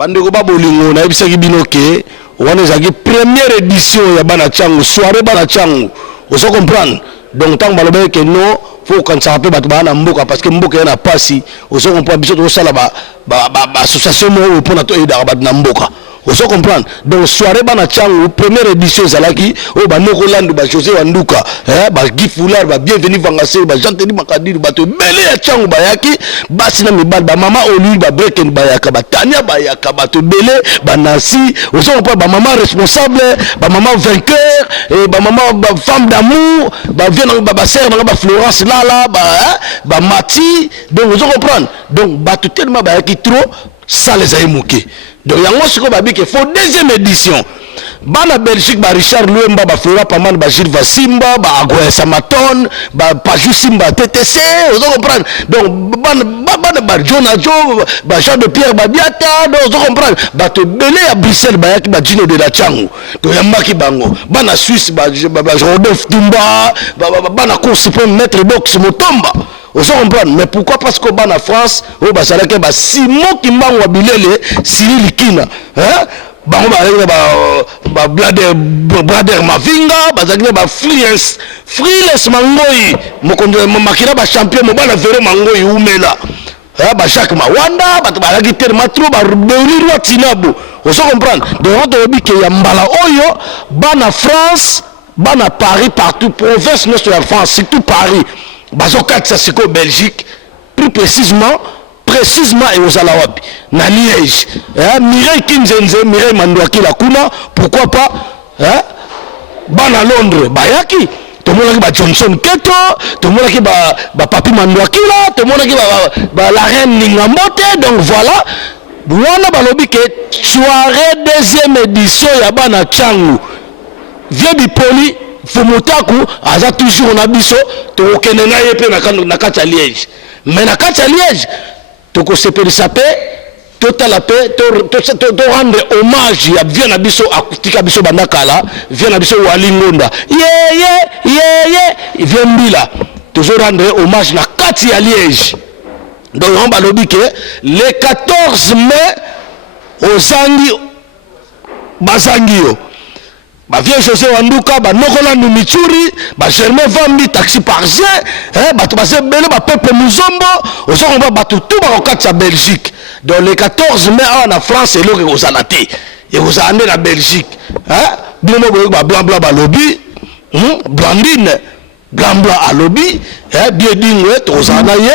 bandeko ba bolingo na ebisaki binoke wana ezaki première édition ya bana changu soirée bana changu ozo comprendre donc tant balobe que non faut quand ça peut battre bana mboka parce que mboka yana pasi ozo comprendre biso to sala ba association mo pour na to ida ba na mboka ozo comprendre donc soirée bana changu première édition zalaki o ba noko landu ba José Wanduka ba Gifular ba bienvenue vangase ba Jean-Denis Makadiri ba to belé ya changu ba yaki basi na mibal ba mama Oli ba Breken ba yaka ba Tania ba yaka ba to belé ba Nancy ozo comprendre ba maman responsable ba maman vainqueur et ba maman ba femme d'amour ba vient ba sœur ba Florence Lala ba Mati donc ozo comprendre donc ba tout tellement ba yaki trop ça les a émouqués. Donc il y a un ce qu'on va dire qu'il faut deuxième édition. Bana Belgique, ba Richard Luemba, ba Flora Paman, ba Gilles Vassimba, ba Agoye Samaton, ba Pajou Simba TTC, vous comprenez. Donc ba Jonah Joe, ba Jean de Pierre Badiata, donc vous comprenez. Ba te belé à Bruxelles, ba yaki ba Gino de la Changu. Donc yamba ki bango. Bana Suisse, ba Rodolphe Dumba, bana course suprême maître box Motomba. Vous comprenez, mais pourquoi? Parce qu'au bas en France, au bas salaka ba Simon Kimba Wabilele, Cyril Kina, hein? Ba Blader Mavinga, ba zagina ba freelance Mangoi, makina ba champion mo bana vero Mangoi umela. Hein, ba Jacques Mawanda, ba la guitare matro ba Beuli Tinabu. Vous comprenez? Donc on doit dire que ya mbala oyo, bana France, bana Paris partout, province nord de la France, surtout Paris. Bazokat Sassiko Belgique, plus précisément et aux Alawabi, na Liège. Mireille Kinzenze, Mireille Mandouaki la Kuna, pourquoi pas Bana Londres, Bayaki. Tout le monde qui ba Johnson Keto, tout le monde qui ba Papi Mandouaki là, tout le monde qui ba la reine Ningamote, donc voilà. Wana balobi ke soirée deuxième édition ya Bana Changu. Vieux Bipoli. Fumotaku aza toujours na biso to kenena yepe na kati ya Liège mais na kati ya Liège to ko sepelisa pe total la paix to rendre hommage ya vient na biso akutika biso bandakala vient na biso walingonda vient mbila toujours rendre hommage na kati ya Liège donc on va lobi que le 14 mai ozangi bazangio ba vieux José Wanduka, ba Nokolandu Mitsuri, ba Germain Vambi, taxi parisien, ba Tobase Bele, ba Pepe Muzombo, on va battre tout ba en Belgique. Donc le 14 mai en France, c'est là que vous allez et vous allez en Belgique. Bien ba blanc ba lobby, Blandine, blanc à lobby, bien dingwe, vous allez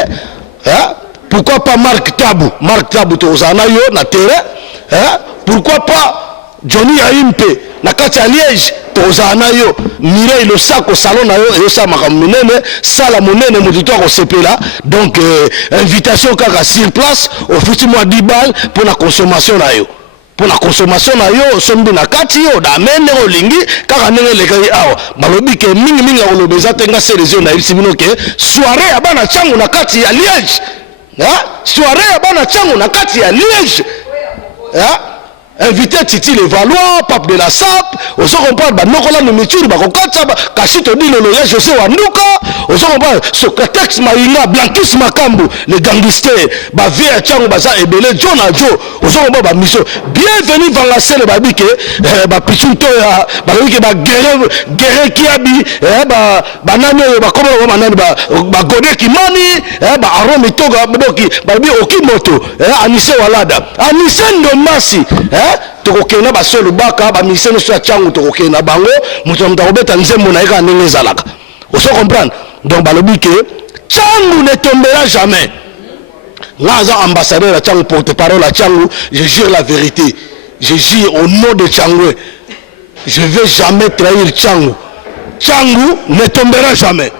pourquoi pas Marc Tabou, vous allez na terrain, pourquoi pas Johnny Aimpe na kati ya Liège tozana yo Mireille le sac au salon na yo et ça makamunene sala monene motuto ko sepela donc invitation kaka sur place au futi moi 10 balles pour la consommation na yo sombi na kati yo da mene olingi kaka nenge lekaki awa balobi ke mingi ya kolobeza tenga selection na isimino ke soirée ya bana changu na kati ya Liège soirée ya bana changu na kati ya Liège invité Titi le Valois, Pape de la Sap, on se comprend, Nokola no Mituri, Bakokatsa, Kashito Di le José Wanduka, on se comprend, Socratex Maïna, Blankis Makambu, les gangsters, Via Tchang, Baza et Belé, John Adjo, on se comprend, mission. Bienvenue dans la scène, Babike, Pichuto, Babike, Guerre Kiabi, Banane, Godé Kimani, Arome Toga, Babi Okimoto, Anissé Walada, Anissé Ndomasi, tokokena basolo baka ba miseno so changu tokokena bango muto mtakobeta nzembo na eka ndenge zalaka oso comprendre donc balobi ke changu ne tombera jamais ngaza ambassadeur la changu porte-parole la changu je jure la vérité je jure au nom de Changu je vais jamais trahir Changu ne tombera jamais.